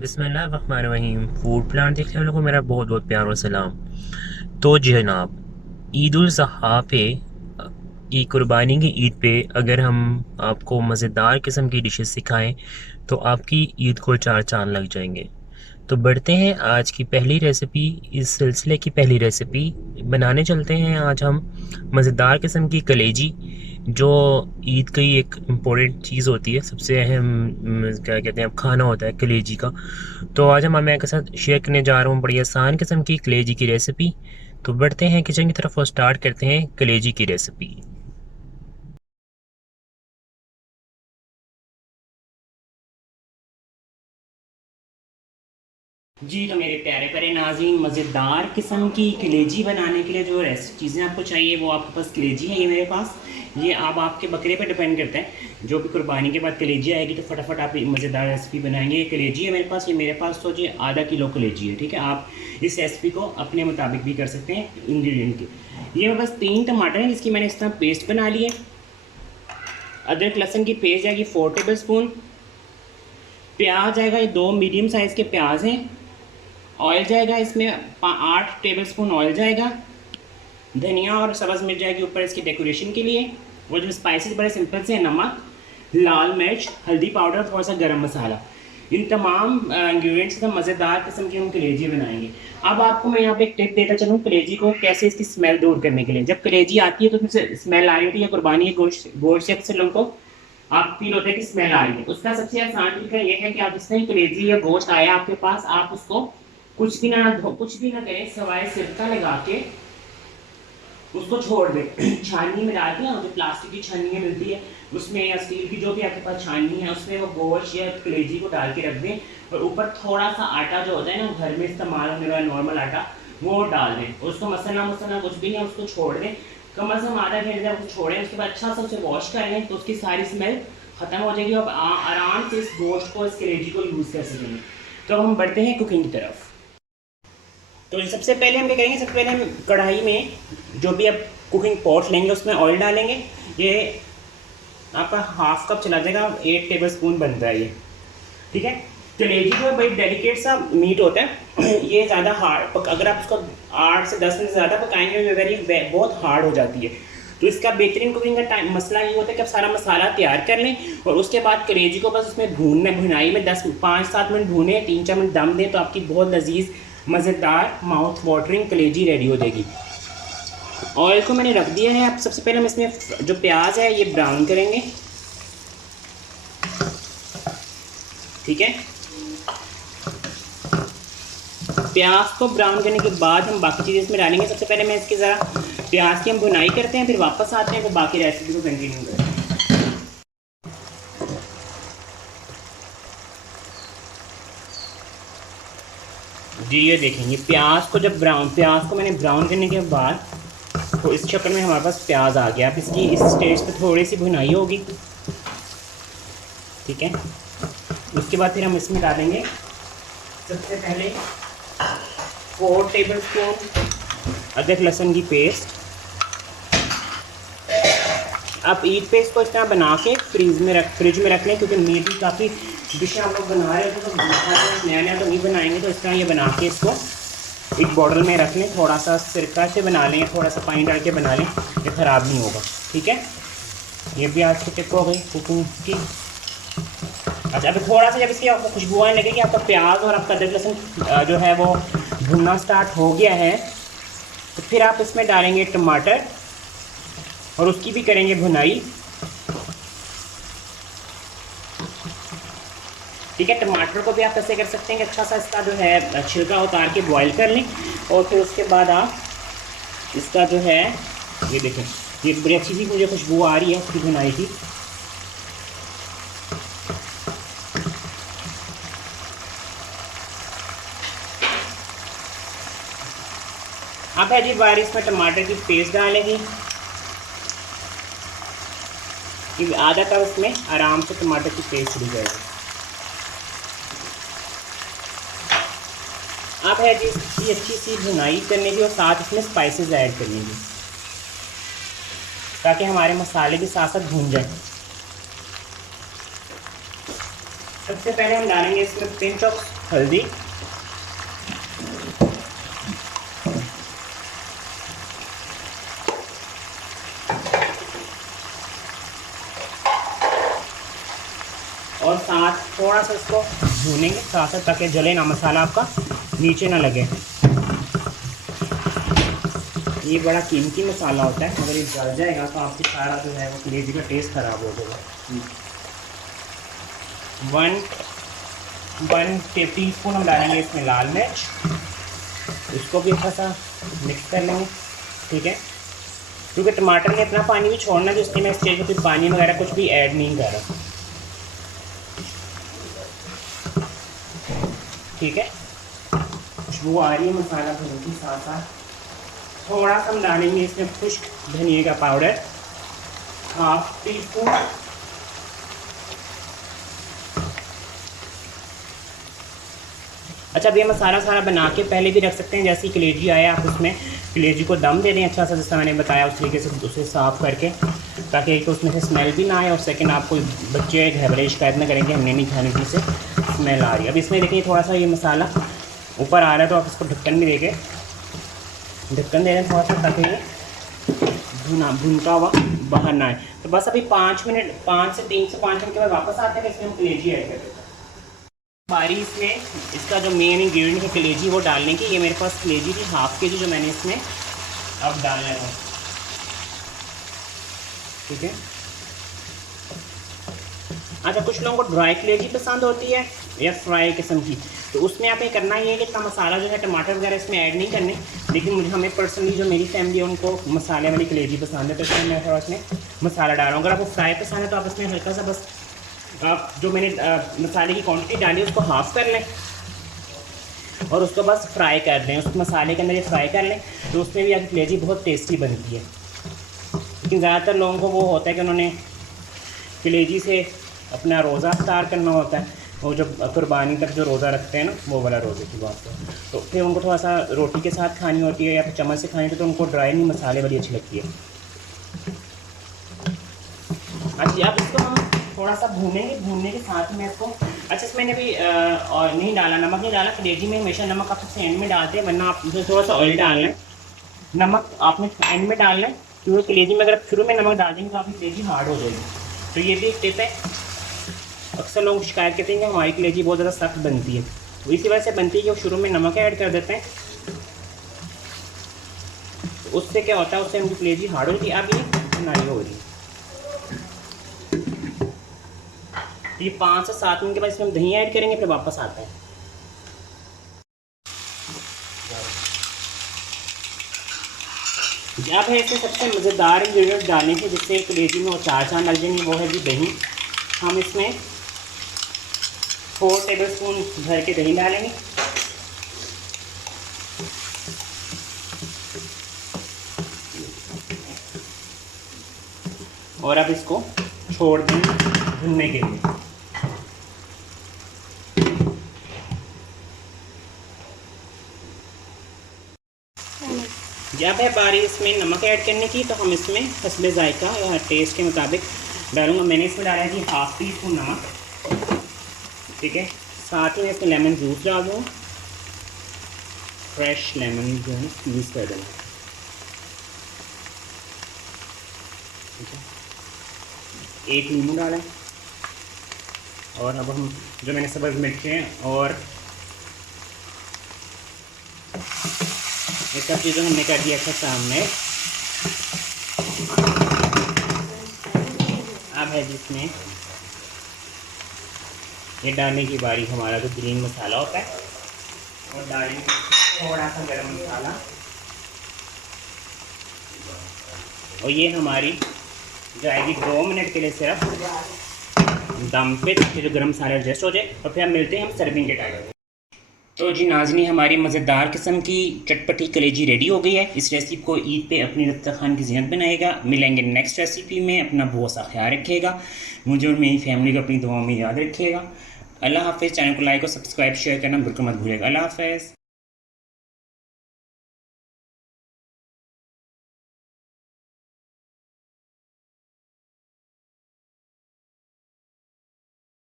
बिस्मिल्लाहिर्रहमानिर्रहीम। Food plan देखने वालों को मेरा बहुत बहुत प्यार और सलाम। तो जनाब, ईद उल ज़ुहा पे की कुर्बानी की ईद पे अगर हम आपको मज़ेदार किस्म की डिशेस सिखाएं तो आपकी ईद को चार चांद लग जाएंगे। तो बढ़ते हैं आज की पहली रेसिपी, इस सिलसिले की पहली रेसिपी बनाने चलते हैं। आज हम मज़ेदार किस्म की कलेजी, जो ईद की एक इम्पोर्टेंट चीज़ होती है, सबसे अहम क्या कहते हैं अब खाना होता है कलेजी का। तो आज हम मैं आपके साथ शेयर करने जा रहा हूँ बड़ी आसान किस्म की कलेजी की रेसिपी। तो बढ़ते हैं किचन की तरफ और स्टार्ट करते हैं कलेजी की रेसिपी। जी तो मेरे प्यारे प्यारे नाज़रीन, मज़ेदार किस्म की कलेजी बनाने के लिए जो चीज़ें आपको चाहिए वो आपके पास कलेजी है, ये मेरे पास। ये अब आपके बकरे पे डिपेंड करता है। जो भी कुर्बानी के बाद कलेजी आएगी तो फटाफट आप मज़ेदार रेसिपी बनाएंगे। ये कलेजी है मेरे पास, ये मेरे पास तो जी आधा किलो कलेजी है, ठीक है। आप इस रेसिपी को अपने मुताबिक भी कर सकते हैं इंग्रेडिएंट के। ये मेरे पास 3 टमाटर हैं जिसकी मैंने इस तरह पेस्ट बना ली है। अदरक लहसुन की पेस्ट जाएगी 4 टेबल स्पून। प्याज आएगा, ये 2 मीडियम साइज़ के प्याज हैं। ऑयल जाएगा इसमें 8 टेबल स्पून ऑयल जाएगा। धनिया और सब्ज़ मिर्च जाएगी ऊपर इसकी डेकोरेशन के लिए। वो जो स्पाइसेस बड़े सिंपल से हैं, नमक, लाल मिर्च, हल्दी पाउडर, थोड़ा सा गरम मसाला। इन तमाम इंग्रेडिएंट्स से मज़ेदार किस्म की हम कलेजी बनाएंगे। अब आपको मैं यहाँ पे एक टिप देता चलूँ कलेजी को कैसे इसकी स्मेल दूर करने के लिए। जब कलेजी आती है तो उसमें स्मेल आ रही होती है, या कुर्बानी के गोश्त गोश्त से अक्सर लोगों को आप फील होता है कि स्मेल आ रही है। उसका सबसे आसान तरीका ये है कि आप जिसमें कलेजी या गोश्त आया आपके पास, आप उसको कुछ भी ना करें सवाए सिरका लगा के उसको छोड़ दें। छाननी में डाल दिया, जो प्लास्टिक की छाननी मिलती है उसमें, या स्टील की जो भी आपके पास छाननी है उसमें वो गोश्त या कलेजी को डाल के रख दें। और ऊपर थोड़ा सा आटा जो होता है ना घर में इस्तेमाल होने वाला नॉर्मल आटा, वो डाल दें। उसको मसलना मसलना कुछ भी नहीं, उसको छोड़ दें। कम अज़ कम आधा घंटे जब उसको छोड़ें, उसके बाद अच्छा सा उसे वॉश कर लें तो उसकी सारी स्मेल ख़त्म हो जाएगी। और आराम से इस गोश्त को, इस कलेजी को यूज़ कर सकेंगे। तो अब हम बढ़ते हैं कुकिंग की तरफ। तो सबसे पहले हम क्या करेंगे, सबसे पहले हम कढ़ाई में जो भी आप कुकिंग पॉट लेंगे उसमें ऑयल डालेंगे। ये आपका हाफ कप चला जाएगा, 8 टेबल स्पून बनता है ये, ठीक है। कलेजी जो है बड़ी डेलिकेट सा मीट होता है। ये ज़्यादा हार्ड, अगर आप इसको 8 से 10 मिनट ज़्यादा पकाएंगे तो बहुत हार्ड हो जाती है। तो इसका बेहतरीन कुकिंग का टाइम मसला ये होता है कि आप सारा मसाला तैयार कर लें और उसके बाद कलेजी को बस उसमें भुनाई में 5-7 मिनट भूनें, 3-4 मिनट दम दें तो आपकी बहुत लजीज मज़ेदार माउथ वाटरिंग कलेजी रेडी हो जाएगी। ऑयल को मैंने रख दिया है। अब सबसे पहले हम इसमें जो प्याज है ये ब्राउन करेंगे, ठीक है। प्याज को ब्राउन करने के बाद हम बाकी चीज़ें इसमें डालेंगे। सबसे पहले मैं इसकी ज़रा प्याज की हम भुनाई करते हैं, फिर वापस आते हैं, फिर बाकी रेसिपी को कंटिन्यू करते हैं। जी ये देखेंगे प्याज को मैंने ब्राउन करने के बाद, तो इस चक्कर में हमारे पास प्याज आ गया। अब इसकी इस स्टेज पे थोड़ी सी भुनाई होगी, ठीक है। उसके बाद फिर हम इसमें डालेंगे सबसे पहले 4 टेबल स्पून अदरक लहसुन की पेस्ट। आप ईद पे इसको इस तरह बना के फ्रिज में रख लें, क्योंकि मीट भी काफ़ी डिशें हम लोग बना रहे होते तो नया नया तो नहीं बनाएंगे। तो इस तरह ये बना के इसको एक बॉटल में रख लें, थोड़ा सा सिरका से बना लें, थोड़ा सा पानी डाल के बना लें, ये ख़राब नहीं होगा, ठीक है। ये भी आज की टिप हो गई कुकिंग की। अच्छा, अभी थोड़ा सा जब इसकी आपको खुशबू आने लगेगी, आपका प्याज और आपका अदरक लहसुन जो है वो भुनना स्टार्ट हो गया है, तो फिर आप इसमें डालेंगे टमाटर और उसकी भी करेंगे भुनाई, ठीक है। टमाटर को भी आप ऐसे कर सकते हैं कि अच्छा सा इसका जो है छिलका उतार के बॉईल कर लें, और फिर उसके बाद आप इसका जो है, ये देखें ये बड़ी अच्छी सी मुझे खुशबू आ रही है उसकी भुनाई की। अब है जी बारी इसमें टमाटर की पेस्ट डालेंगे, आधा कप इसमें आराम से टमाटर की पेस्ट डल जाएगी। अब है जी इसकी अच्छी सी भुनाई करने की और साथ इसमें स्पाइसेस ऐड करने की, ताकि हमारे मसाले भी साथ साथ भून जाएं। सबसे पहले हम डालेंगे इसमें पिंच ऑफ हल्दी, और साथ थोड़ा सा इसको भूनेंगे साथ साथ, ताकि जले ना, मसाला आपका नीचे ना लगे। ये बड़ा कीमती मसाला होता है, अगर ये जल जाएगा तो आपकी सारा जो है वो कलेजी का टेस्ट ख़राब हो जाएगा। 1 टीस्पून हम डालेंगे इसमें लाल मिर्च, इसको भी अच्छा सा मिक्स कर लेंगे, ठीक है। क्योंकि टमाटर ने इतना पानी भी छोड़ना है, इसलिए मैं इस स्टेज में फिर पानी वगैरह कुछ भी ऐड नहीं कर रहा, ठीक है। खुशबू आ रही है मसाला भूनने की, साथ साथ थोड़ा सा हम डालेंगे इसमें खुश्क धनिया का पाउडर, 1/2 टीस्पून। अच्छा, अब ये मसाला सारा बना के पहले भी रख सकते हैं, जैसे ही कलेजी आया आप उसमें कलेजी को दम दे दें अच्छा सा, जैसा मैंने बताया उस तरीके से उसे साफ़ करके, ताकि एक तो उसमें से स्मेल भी ना आए, और सेकंड आपको बच्चे घबराए शिकायत ना करें कि हमने नहीं खाने की, से स्मेल आ रही है। अब इसमें देखिए थोड़ा सा ये मसाला ऊपर आ रहा है, तो आप इसको ढक्कन भी देके ढक्कन दे रहे हैं थोड़ा सा, ताकि ये भुनका हुआ बाहर ना आए। तो बस अभी 5 मिनट, 5 से 3 से 5 मिनट के बाद वापस आते हैं, इसमें हम कलेजी ऐड कर देते हैं। हमारी इसमें इसका जो मेन इंग्रेडिएंट है कलेजी, वो डालने की, ये मेरे पास कलेजी थी 1/2 kg जो मैंने इसमें अब डालना है, ठीक है। अच्छा, कुछ लोगों को ड्राई कलेजी पसंद होती है या फ्राई किस्म की, तो उसमें आप ये करना ही है कि इतना मसाला जो है टमाटर वगैरह इसमें ऐड नहीं करने, लेकिन हमें पर्सनली जो मेरी फैमिली है उनको मसाले वाली कलेजी पसंद है, तो इसमें मैं थोड़ा इसमें मसाला डाल रहा हूँ। अगर आपको फ्राई पसंद है तो आप इसमें हल्का सा, बस आप जो मैंने मसाले की क्वांटिटी डाली उसको हाफ़ कर लें और उसको बस फ्राई कर दें, उस मसाले के अंदर ये फ्राई कर लें, तो उसमें भी आपकी कलेजी बहुत टेस्टी बनती है। लेकिन ज़्यादातर लोगों को वो होता है कि उन्होंने कलेजी से अपना रोज़ा इफ्तार करना होता है, वो जब कुर्बानी तक जो रोज़ा रखते हैं ना, वो वाला रोज़े की बात है, तो फिर उनको थोड़ा सा रोटी के साथ खानी होती है या फिर चम्मच से खानी होती है, तो उनको ड्राई नहीं मसाले वाली अच्छी लगती है। अच्छा, अब इसको हम थोड़ा सा भूनेंगे, भूनने के साथ में इसको, अच्छा इसमें मैंने भी और नहीं डाला, नमक नहीं डाला, कलेजी में हमेशा नमक आप एंड में डालते हैं, वरना आप इसमें थोड़ा सा ऑयल डालना है, नमक आपने एंड में डालना है, क्योंकि कलेजी में अगर आप शुरू में नमक डाल देंगे तो आपकी कलेजी हार्ड हो जाएगी। तो ये भी एक टिप है, अक्सर लोग शिकायत करते हैं कि हमारी कलेजी बहुत ज़्यादा सख्त बनती है, तो इसी वजह से बनती है कि वो शुरू में नमक ऐड कर देते हैं, तो उससे क्या होता है, उससे उनकी कलेजी हार्ड होती है। अब ये बुनाई हो रही है, ये 5 से 7 मिनट के बाद इसमें हम दही ऐड करेंगे, फिर वापस आता है। अब है इसमें सबसे मज़ेदार इंग्रेडिएंट डालने की, जिससे कलेजी में वो चार चांद लग जाएंगे, वो है जी दही। हम इसमें 4 टेबलस्पून भर के दही डालेंगे, और अब इसको छोड़ देंगे भुनने के लिए। जब है बारी इसमें नमक ऐड करने की, तो हम इसमें हस्बे जायका या टेस्ट के मुताबिक डालूंगा। मैंने इसमें डाला है जी 1/2 टीस्पून नमक, ठीक है। साथ ही मैं इसमें लेमन जूस डाल दूँ, फ्रेश लेमन जो है यूज़ कर देना, ठीक है। 1 नींबू डाला है, और अब हम जो मैंने सब्ज़ मिर्चें और ये सब चीज़ें हमने कर दिया अच्छा सामने। अब है जिसमें ये डालने की बारी हमारा जो ग्रीन मसाला होता है, और डालेंगे थोड़ा सा गरम मसाला, और ये हमारी जाएगी 2 मिनट के लिए सिर्फ दम पे, ताकि जो गरम मसाला एडजस्ट हो जाए, और फिर हम मिलते हैं हम सर्विंग के टाइम। तो जी नाज़रीन, हमारी मज़ेदार किस्म की चटपटी कलेजी रेडी हो गई है। इस रेसिपी को ईद पे अपनी दस्तरखान की ज़ियनत बनाएगा। मिलेंगे नेक्स्ट रेसिपी में, अपना बहुत सा ख्याल रखिएगा, मुझे और मेरी फैमिली को अपनी दुआओं में याद रखिएगा। अल्लाह हाफ़िज़। चैनल को लाइक और सब्सक्राइब शेयर करना बिल्कुल मत भूलिएगा। अल्लाह हाफ़िज़।